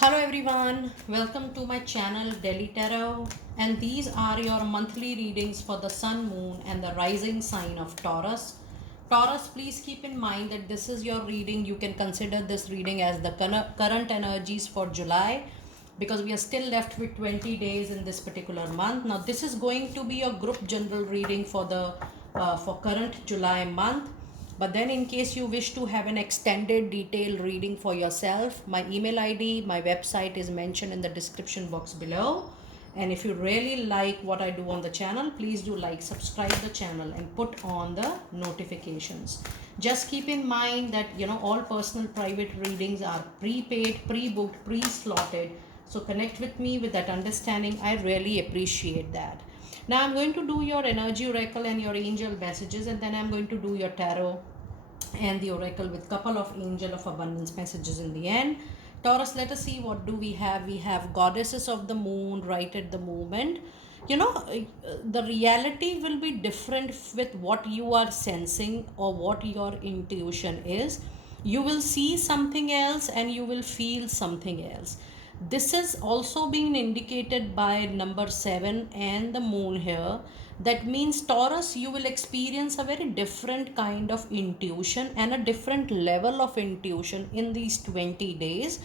Hello everyone, welcome to my channel Delhi Tarot, and these are your monthly readings for the sun, moon and the rising sign of Taurus. Taurus, please keep in mind that this is your reading. You can consider this reading as the current energies for July, because we are still left with 20 days in this particular month. Now this is going to be a group general reading for the for current July month. But then, in case you wish to have an extended detailed reading for yourself, my email ID, my website is mentioned in the description box below. And if you really like what I do on the channel, please do like, subscribe the channel and put on the notifications. Just keep in mind that all personal private readings are prepaid, pre-booked, pre-slotted. So connect with me with that understanding. I really appreciate that. Now I'm going to do your energy oracle and your angel messages, and then I'm going to do your tarot and the oracle with couple of angel of abundance messages in the end. Taurus, let us see what do we have. We have goddesses of the moon right at the moment. The reality will be different with what you are sensing or what your intuition is. You will see something else and you will feel something else. This is also being indicated by number 7 and the moon here. That means Taurus, you will experience a very different kind of intuition and a different level of intuition in these 20 days.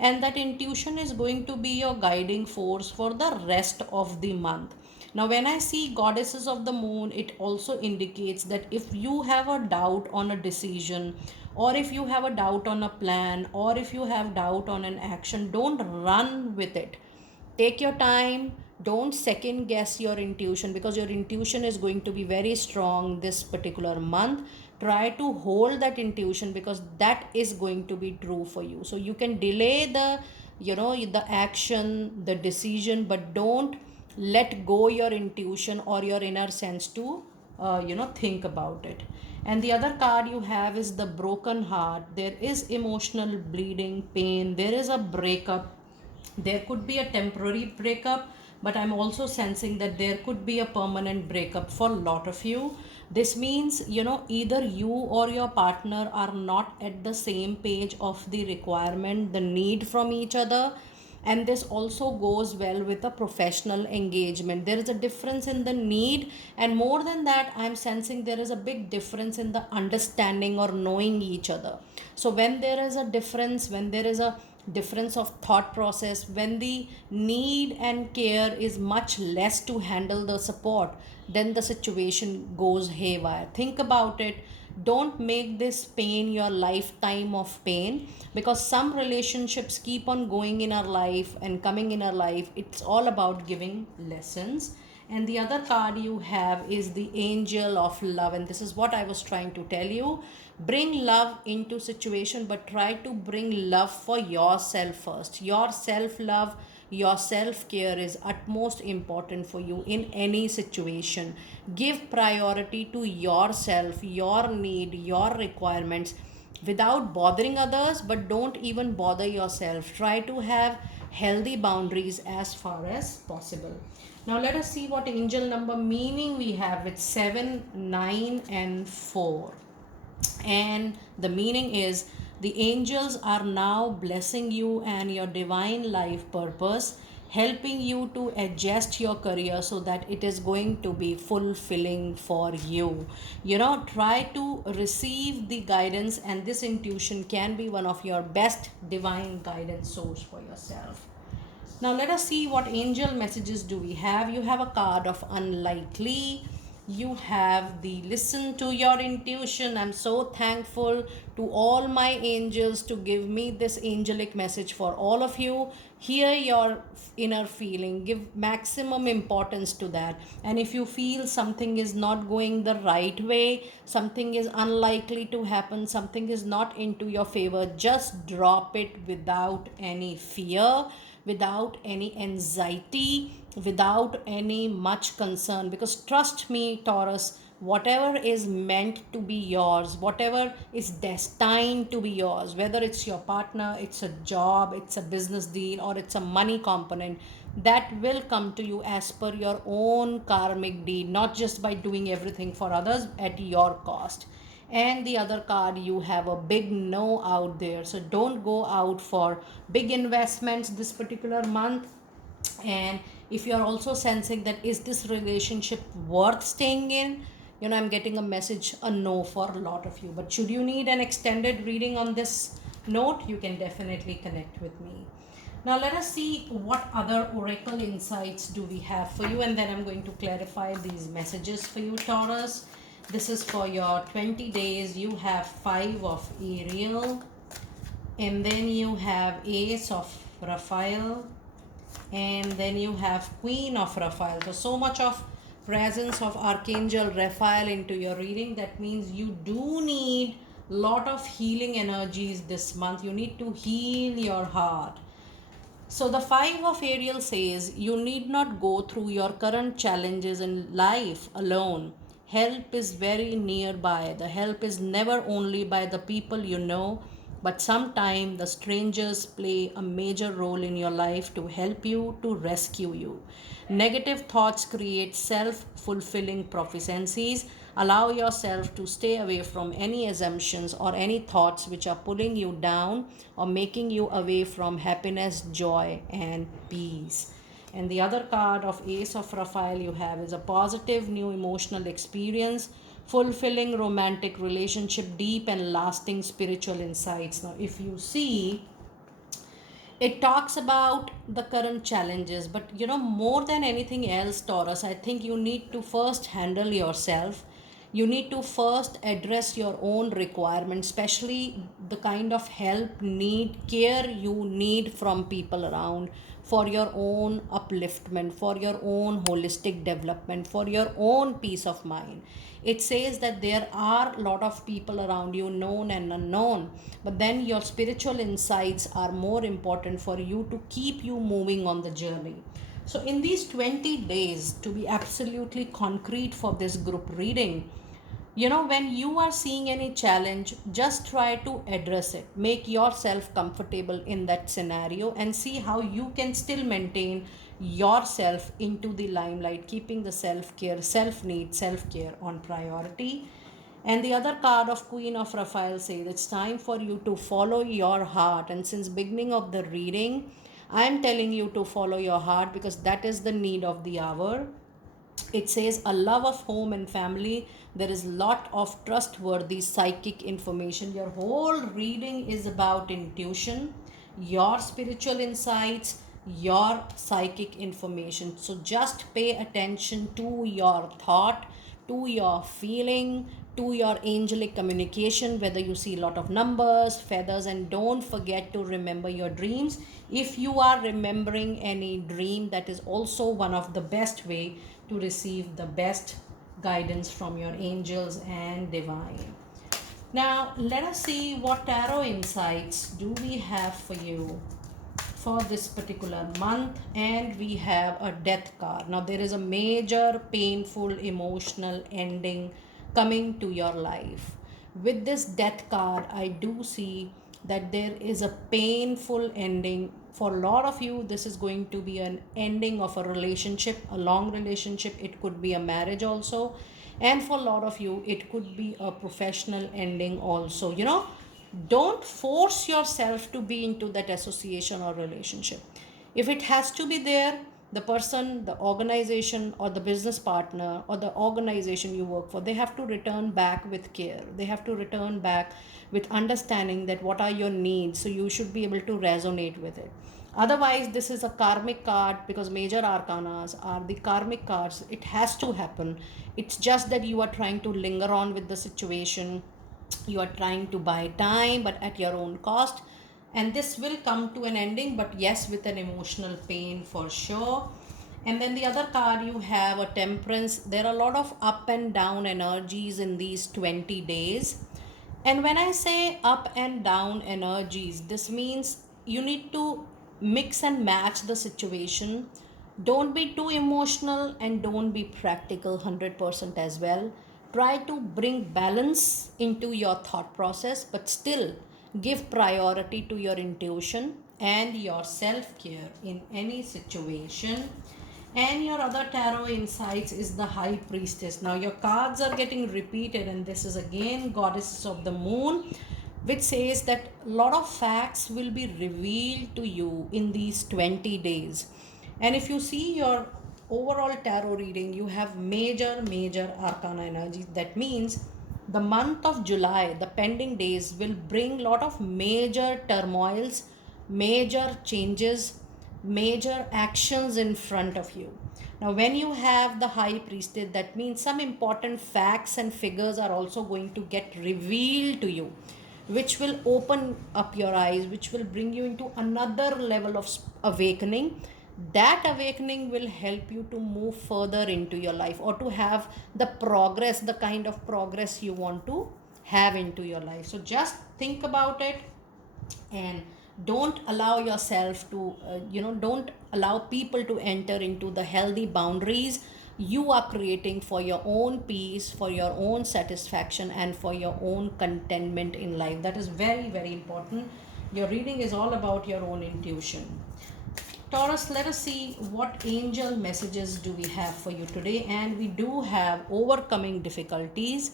And that intuition is going to be your guiding force for the rest of the month. Now, when I see goddesses of the moon, it also indicates that if you have a doubt on a decision, or if you have a doubt on a plan, or if you have doubt on an action, don't run with it. Take your time. Don't second guess your intuition, because your intuition is going to be very strong this particular month. Try to hold that intuition, because that is going to be true for you. So you can delay the action, the decision, but don't let go your intuition or your inner sense to think about it. And the other card you have is the broken heart. There is emotional bleeding, pain, there is a breakup. There could be a temporary breakup, but I'm also sensing that there could be a permanent breakup for a lot of you. This means either you or your partner are not at the same page of the requirement, the need from each other. And this also goes well with a professional engagement. There is a difference in the need, and more than that, I'm sensing there is a big difference in the understanding or knowing each other. So when there is a difference, when there is a difference of thought process, when the need and care is much less to handle the support, then the situation goes haywire. Think about it. Don't make this pain your lifetime of pain, because some relationships keep on going in our life and coming in our life. It's all about giving lessons. And the other card you have is the angel of love, and this is what I was trying to tell you. Bring love into situation, but try to bring love for yourself first. Your self love, your self care is utmost important for you in any situation. Give priority to yourself, your need, your requirements, without bothering others, but don't even bother yourself. Try to have healthy boundaries as far as possible. Now let us see what angel number meaning we have with 7, 9 and 4. And the meaning is, the angels are now blessing you and your divine life purpose, helping you to adjust your career so that it is going to be fulfilling for you. Try to receive the guidance, and this intuition can be one of your best divine guidance source for yourself. Now let us see what angel messages do we have. You have a card of unlikely. You have the listen to your intuition. I'm so thankful to all my angels to give me this angelic message for all of you. Hear your inner feeling. Give maximum importance to that. And if you feel something is not going the right way, something is unlikely to happen, something is not into your favor, just drop it without any fear, without any anxiety, without any much concern. Because trust me, Taurus, whatever is meant to be yours, whatever is destined to be yours, whether it's your partner, it's a job, it's a business deal, or it's a money component, that will come to you as per your own karmic deed, not just by doing everything for others at your cost. And the other card, you have a big no out there. So don't go out for big investments this particular month. And if you are also sensing that is this relationship worth staying in, I'm getting a message, a no, for a lot of you. But should you need an extended reading on this note, you can definitely connect with me. Now let us see what other oracle insights do we have for you, and then I'm going to clarify these messages for you, Taurus. This is for your 20 days. You have 5 of Ariel, and then you have Ace of Raphael, and then you have Queen of Raphael. So much of presence of Archangel Raphael into your reading. That means you do need lot of healing energies this month. You need to heal your heart. So the 5 of Ariel says you need not go through your current challenges in life alone. Help is very nearby. The help is never only by the people you know, but sometimes the strangers play a major role in your life to help you, to rescue you. Negative thoughts create self fulfilling prophecies. Allow yourself to stay away from any assumptions or any thoughts which are pulling you down or making you away from happiness, joy, and peace. And the other card of Ace of Raphael you have is a positive new emotional experience, fulfilling romantic relationship, deep and lasting spiritual insights. Now, if you see, it talks about the current challenges, but more than anything else, Taurus, I think you need to first handle yourself. You need to first address your own requirements, especially the kind of help, need, care you need from people around, for your own upliftment, for your own holistic development, for your own peace of mind. It says that there are a lot of people around you, known and unknown, but then your spiritual insights are more important for you to keep you moving on the journey. So in these 20 days, to be absolutely concrete for this group reading, when you are seeing any challenge, just try to address it. Make yourself comfortable in that scenario and see how you can still maintain yourself into the limelight, keeping the self care, self need, self care on priority. And the other card of Queen of Raphael says it's time for you to follow your heart. And since beginning of the reading, I am telling you to follow your heart because that is the need of the hour. It says a love of home and family. There is lot of trustworthy psychic information. Your whole reading is about intuition, your spiritual insights, your psychic information. So just pay attention to your thought, to your feeling, to your angelic communication, whether you see a lot of numbers, feathers, and don't forget to remember your dreams. If you are remembering any dream, that is also one of the best way to receive the best guidance from your angels and divine. Now let us see what tarot insights do we have for you for this particular month. And we have a death card. Now there is a major painful emotional ending coming to your life. With this death card, I do see that there is a painful ending. For a lot of you, this is going to be an ending of a relationship, a long relationship. It could be a marriage also. And for a lot of you, it could be a professional ending also. Don't force yourself to be into that association or relationship. If it has to be there, the person, the organization, or the business partner, or the organization you work for, they have to return back with care. They have to return back with understanding that what are your needs, so you should be able to resonate with it. Otherwise, this is a karmic card, because major arcanas are the karmic cards. It has to happen. It's just that you are trying to linger on with the situation. You are trying to buy time, but at your own cost. And this will come to an ending, but yes, with an emotional pain for sure. And then the other card, you have a temperance. There are a lot of up and down energies in these 20 days. And when I say up and down energies, this means you need to mix and match the situation. Don't be too emotional and don't be practical 100% as well. Try to bring balance into your thought process, but still give priority to your intuition and your self care in any situation. And your other tarot insights is the High Priestess. Now your cards are getting repeated, and this is again Goddesses of the Moon, which says that a lot of facts will be revealed to you in these 20 days. And if you see your overall tarot reading, you have major arcana energy. That means the month of July, the pending days will bring lot of major turmoils, major changes, major actions in front of you. Now, when you have the High Priestess, that means some important facts and figures are also going to get revealed to you, which will open up your eyes, which will bring you into another level of awakening. That awakening will help you to move further into your life, or to have the progress, the kind of progress you want to have into your life. So just think about it, and don't allow yourself to don't allow people to enter into the healthy boundaries you are creating for your own peace, for your own satisfaction, and for your own contentment in life. That is very important. Your reading is all about your own intuition. Taurus, let us see what angel messages do we have for you today. And we do have overcoming difficulties.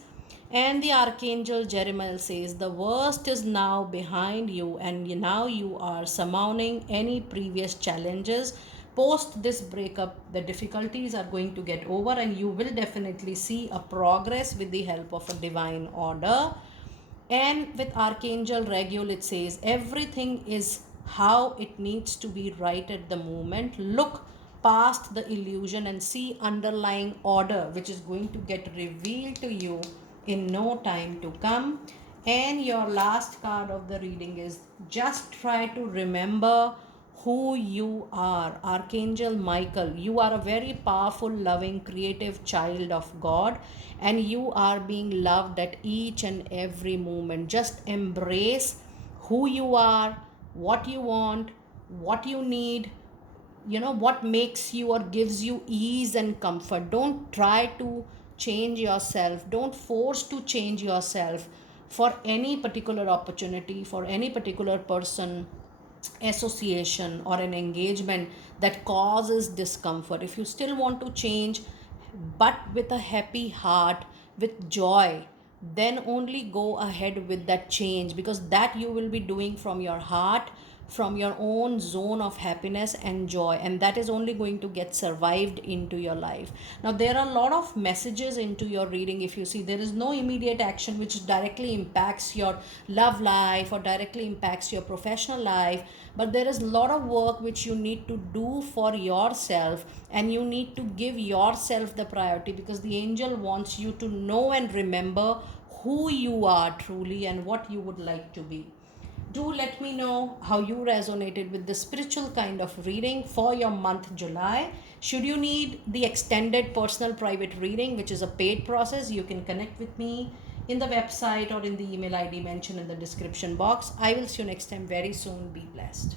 And the Archangel Jeremiah says, the worst is now behind you, and now you are surmounting any previous challenges. Post this breakup, the difficulties are going to get over, and you will definitely see a progress with the help of a divine order. And with Archangel Regulus, it says everything is how it needs to be right at the moment. Look past the illusion and see underlying order, which is going to get revealed to you in no time to come. And your last card of the reading is just try to remember who you are. Archangel Michael, you are a very powerful, loving, creative child of God, and you are being loved at each and every moment. Just embrace who you are, what you want, what you need, what makes you or gives you ease and comfort. Don't try to change yourself, don't force to change yourself for any particular opportunity, for any particular person, association, or an engagement that causes discomfort. If you still want to change, but with a happy heart, with joy, then only go ahead with that change, because that you will be doing from your heart, from your own zone of happiness and joy, and that is only going to get survived into your life. Now there are a lot of messages into your reading. If you see, there is no immediate action which directly impacts your love life or directly impacts your professional life, but there is a lot of work which you need to do for yourself, and you need to give yourself the priority, because the angel wants you to know and remember who you are truly and what you would like to be. Do let me know how you resonated with the spiritual kind of reading for your month July. Should you need the extended personal private reading, which is a paid process, you can connect with me in the website or in the email ID mentioned in the description box. I will see you next time very soon. Be blessed.